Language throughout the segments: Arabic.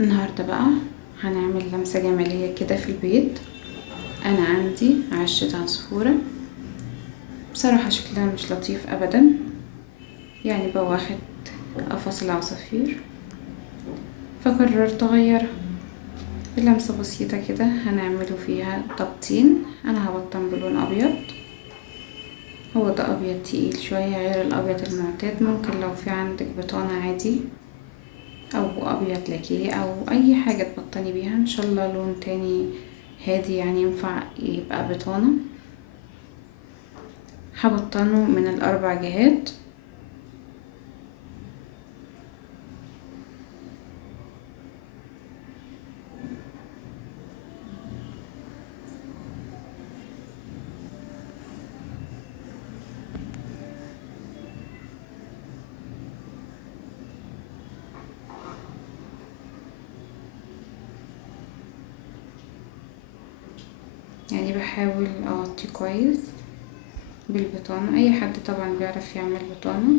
النهاردة بقى هنعمل لمسة جمالية كده في البيت. انا عندي عشة عصفورة، بصراحة شكلها مش لطيف ابدا، يعني بواخد قفص العصافير، فقررت اغيرها بلمسة بسيطة كده. هنعمله فيها تبطين، انا هبطن بلون ابيض. هو ده ابيض تقيل شوية غير الابيض المعتاد. ممكن لو في عندك بطانة عادي او ابيض لاكيه او اي حاجة تبطني بيها، ان شاء الله لون تاني هادي يعني ينفع يبقى بطانة. هبطنه من الاربع جهات. يعني بحاول اغطي كويس بالبطانة، اي حد طبعا بيعرف يعمل بطانة.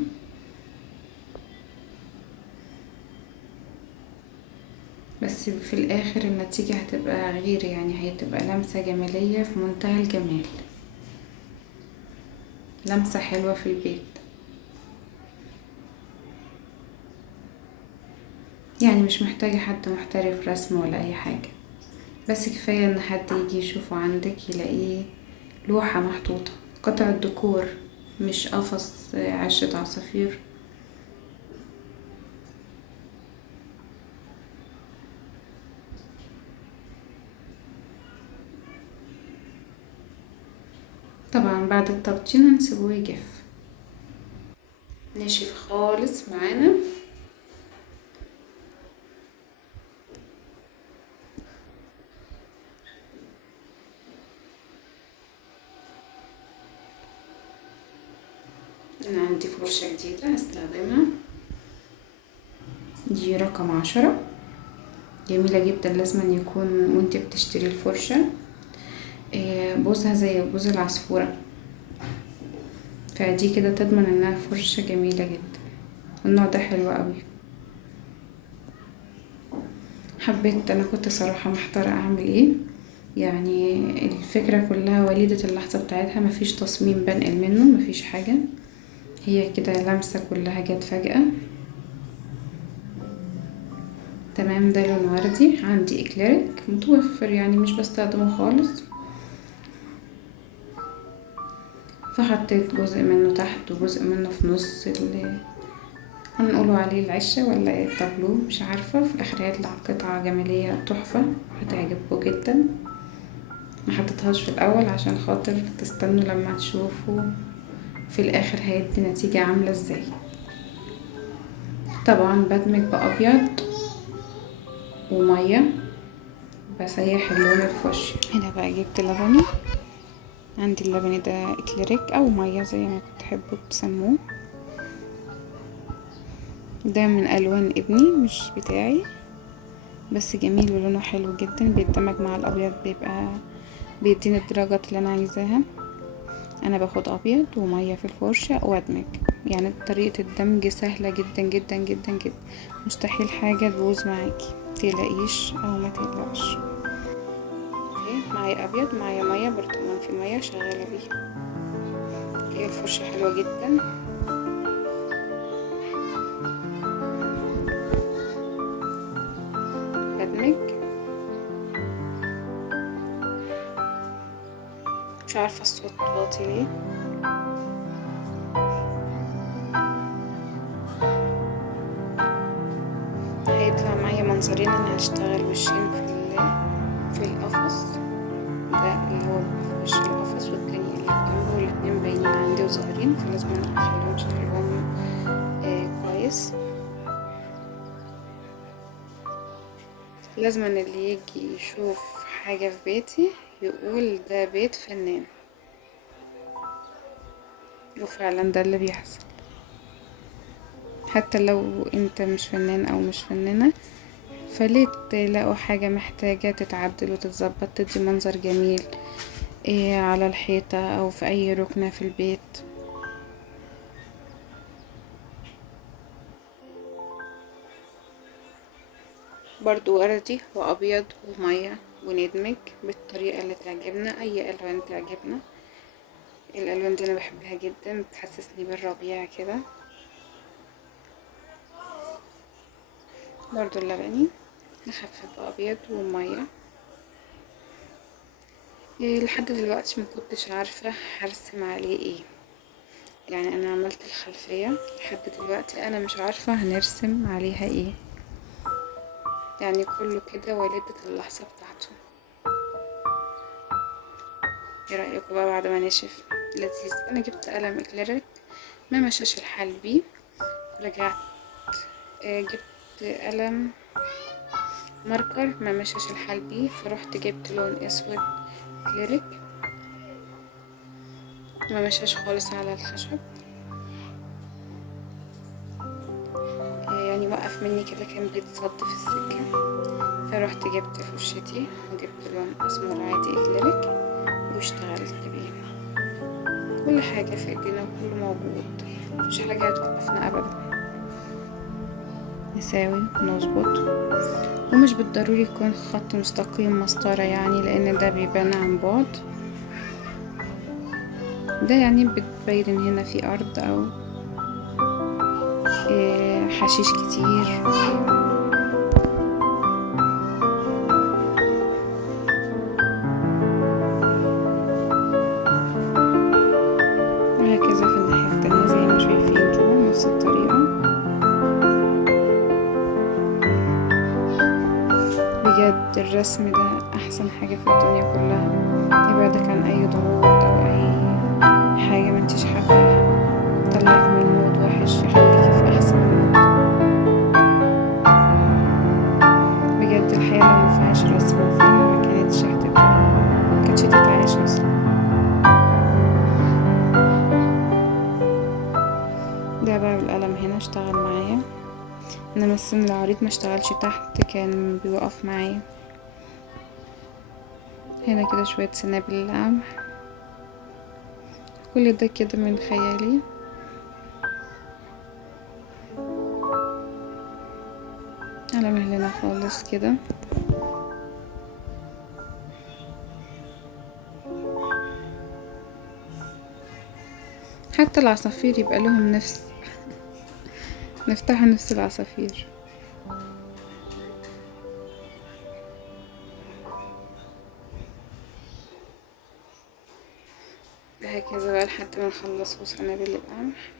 بس في الاخر النتيجة هتبقى غير، يعني هتبقى لمسة جمالية في منتهى الجمال، لمسة حلوة في البيت. يعني مش محتاجة حد محترف رسم ولا اي حاجة، بس كفاية ان حد يجي يشوفه عندك يلاقيه لوحة محطوطة، قطعة ديكور، مش قفص عشة عصافير. طبعا بعد التبطين هنسيبه يجف ناشف خالص معانا. انا عندي فرشة جديدة هستخدمها، دي رقم 10، جميلة جدا. لازم أن يكون وانت بتشتري الفرشة بوزها زي بوز العصفورة، فدي كده تضمن انها فرشة جميلة جدا. النوع ده حلو قوي. حبيت، انا كنت صراحة محتارة اعمل ايه، يعني الفكرة كلها وليدة اللحظة بتاعتها، مفيش تصميم بنقل منه، مفيش حاجة، هي كده لمسة كلها جت فجأة. تمام، ده لون وردي، عندي اكليريك متوفر يعني مش بستخدمه خالص، فحطيت جزء منه تحت وجزء منه في نص هنقوله عليه العشة ولا ايه، التابلو مش عارفة. في الاخر هيطلع قطعة جمالية تحفة هتعجبكم جدا. ما حطيتهاش في الاول عشان خاطر تستنوا لما تشوفوا في الاخر هيدي نتيجة عاملة ازاي. طبعا بدمج بأبيض ومية، بسيح اللون الفوشي. هنا بقى جبت لبني، عندي اللبني ده اكليريك او مية زي ما بتحبوا تسموه، ده من الوان ابني مش بتاعي، بس جميل ولونه حلو جدا، بيتدمج مع الابيض، بيبقى بيديني الدرجات اللي انا عايزاها. انا باخد ابيض وميه في الفرشه وادمج، يعني طريقه الدمج سهله جدا جدا جدا جدا، مستحيل حاجه تبوظ معاكي، متقلقيش او ما تقلقش. اوكي، معايا ابيض، معايا ميه، برطمان في ميه شغاله بيه. هي الفرشه حلوه جدا. بدمج، مش عارفه الصوت واطي ليه. هيطلع معايا منظرين، انا هشتغل وشين في القفص ده اللي هو في وش القفص، والتاني اللي في جنبه، والاتنين باينين عندي وظاهرين، فلازم انا اخليهم شكلهم كويس. لازم ان اللي يجي يشوف حاجة في بيتي يقول ده بيت فنان، وفعلا ده اللي بيحصل. حتى لو انت مش فنان او مش فنانة، فليه تلاقوا حاجة محتاجة تتعدل وتتظبط تدي منظر جميل على الحيطة او في اي ركنة في البيت. برضو وردي وابيض ومية، وندمج بالطريقة اللي تعجبنا، اي الوان تعجبنا. الالوان دي انا بحبها جدا، بتحسسني بالربيع كده. برضو اللبني نخفف بابيض ومية. لحد دلوقتي ما كنتش عارفة هرسم عليه ايه، يعني انا عملت الخلفية، لحد دلوقتي انا مش عارفة هنرسم عليها ايه، يعني كله كده ولادة اللحظة بتاعته. ايه رأيكم بقى بعد ما نشف؟ لذيذ. انا جبت قلم اكليريك ما مشاش الحال بيه، رجعت جبت قلم ماركر ما مشاش الحال بيه، فرحت جبت لون اسود اكليريك ما مشاش خالص على الخشب، يعني وقف مني كده، كان بيتصد في السكة. فرحت جبت فرشتي وجبت لون اسمر عادي اكليريك واشتغلت بيه. كل حاجة في ايدينا وكله موجود، مفيش حاجة هتوقفنا ابدا. نساوي ونظبط، ومش بالضروري يكون خط مستقيم مسطرة يعني، لان ده بيبان عن بعد. ده يعني بتبين ان هنا في ارض او حشيش كتير. وهكذا في الناحية التانية زي ما شايفين كده نفس الطريقة. بجد الرسم ده احسن حاجة في الدنيا كلها، يبعدك عن اي ضغوط او اي حاجة ما انتش حباها، يطلعك من مود وحش يخليكي في احسن مود. بجد الحياة لو مفيهاش رسم وفن ما كانتش تتعيش اصلا. ده بقى بالقلم هنا اشتغل معايا، انما السن العريض ما اشتغلش تحت، كان بيوقف معايا. هنا كده شوية سنابل القمح، كل ده كده من خيالي. على مهلنا خالص كده. حتى العصافير يبقى لهم نفس، نفتحوا نفس العصافير. هكذا بقى لحد ما نخلص سنابل القمح،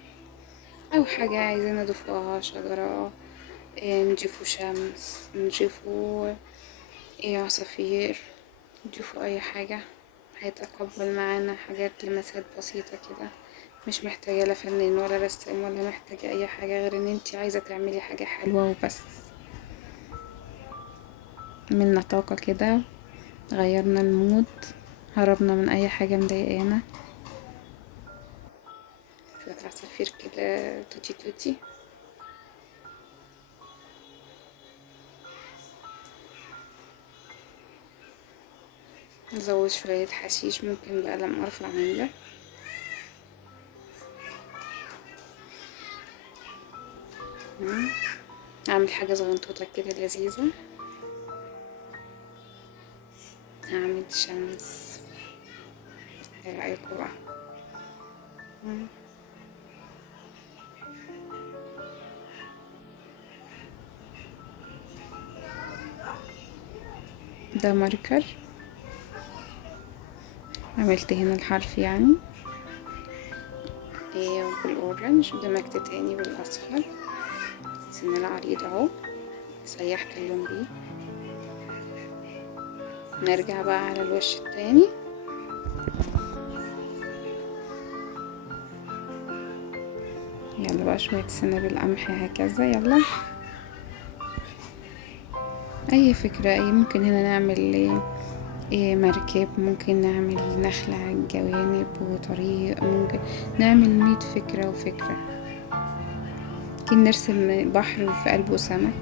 او حاجة عايزين نضيفوها، شجرة، نضيفوا شمس، نضيفوا عصافير، نضيفوا اي حاجة هيتقبل معانا. حاجات لمسات بسيطة كده، مش محتاجة لا فنان ولا رسام ولا محتاجة اي حاجة غير ان انتي عايزة تعملي حاجة حلوة وبس. منا طاقة كده، غيرنا المود، هربنا من اي حاجة مضايقانا. شوية عصافير كده توتي توتي. نزود شوية حشيش، ممكن بقلم ارفع من ده. اعمل حاجة صغنطوطة كده لذيذة، اعمل شمس. ايه رأيكم بقى؟ ده ماركر، عملت هنا الحرف يعني بالاورنج، دمجت تاني بالاصفر. السن العريض اهو، سيحت اللون بيه. نرجع بقى على الوش التاني. يلا بقى شوية سنابل قمح هكذا. يلا اي فكرة، اي ممكن هنا نعمل مركب، ممكن نعمل نخلة على الجوانب وطريق، ممكن نعمل 100 فكرة وفكرة. ممكن نرسم بحر وفي قلبه سمك.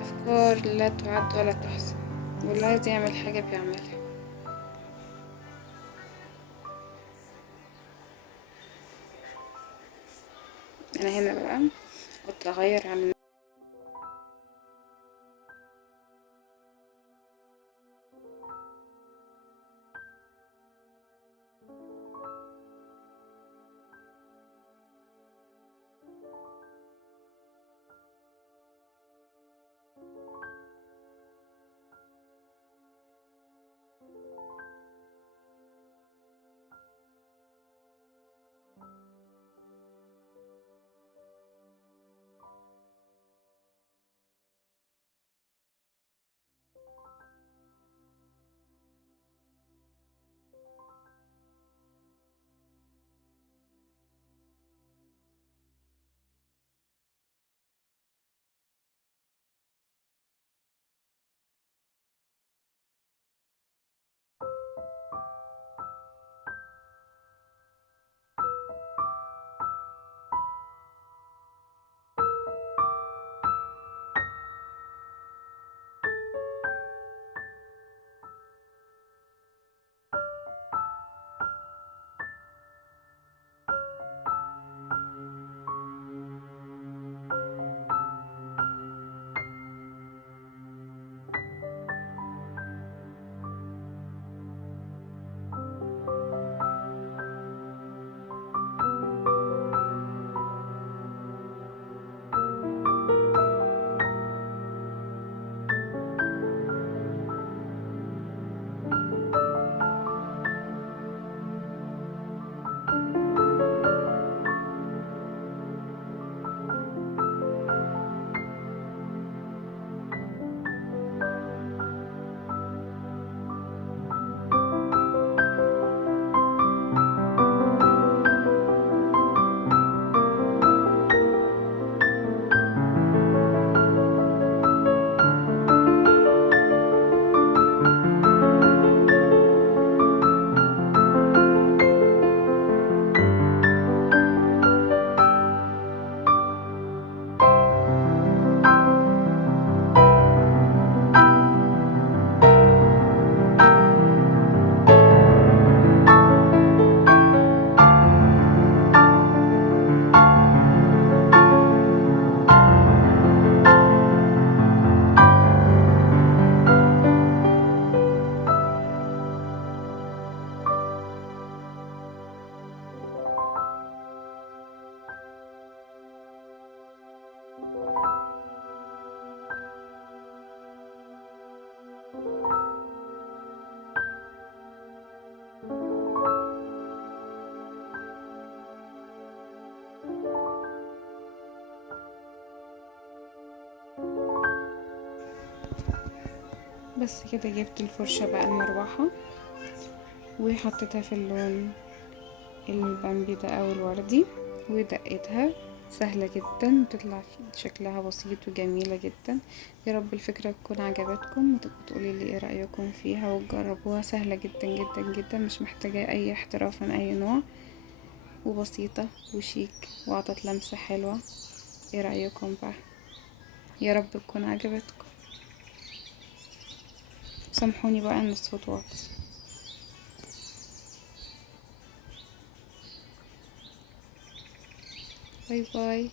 افكار لا تعد ولا تحصى، واللي عايز يعمل حاجة بيعملها. انا هنا بقى قلت اغير عن بس كده جبت الفرشة بقى المروحة وحطيتها في اللون البامبي ده او الوردي ودقيتها. سهلة جدا، بتطلع شكلها بسيط وجميلة جدا. يا رب الفكرة تكون عجبتكم وتبقوا تقولي لي ايه رأيكم فيها وتجربوها. سهلة جدا جدا جدا، مش محتاجة اي احتراف من اي نوع، وبسيطة وشيك وعطت لمسة حلوة. ايه رأيكم بقى؟ يا رب تكون عجبتكم. سامحوني بقى ان الصوت واطي. باي باي.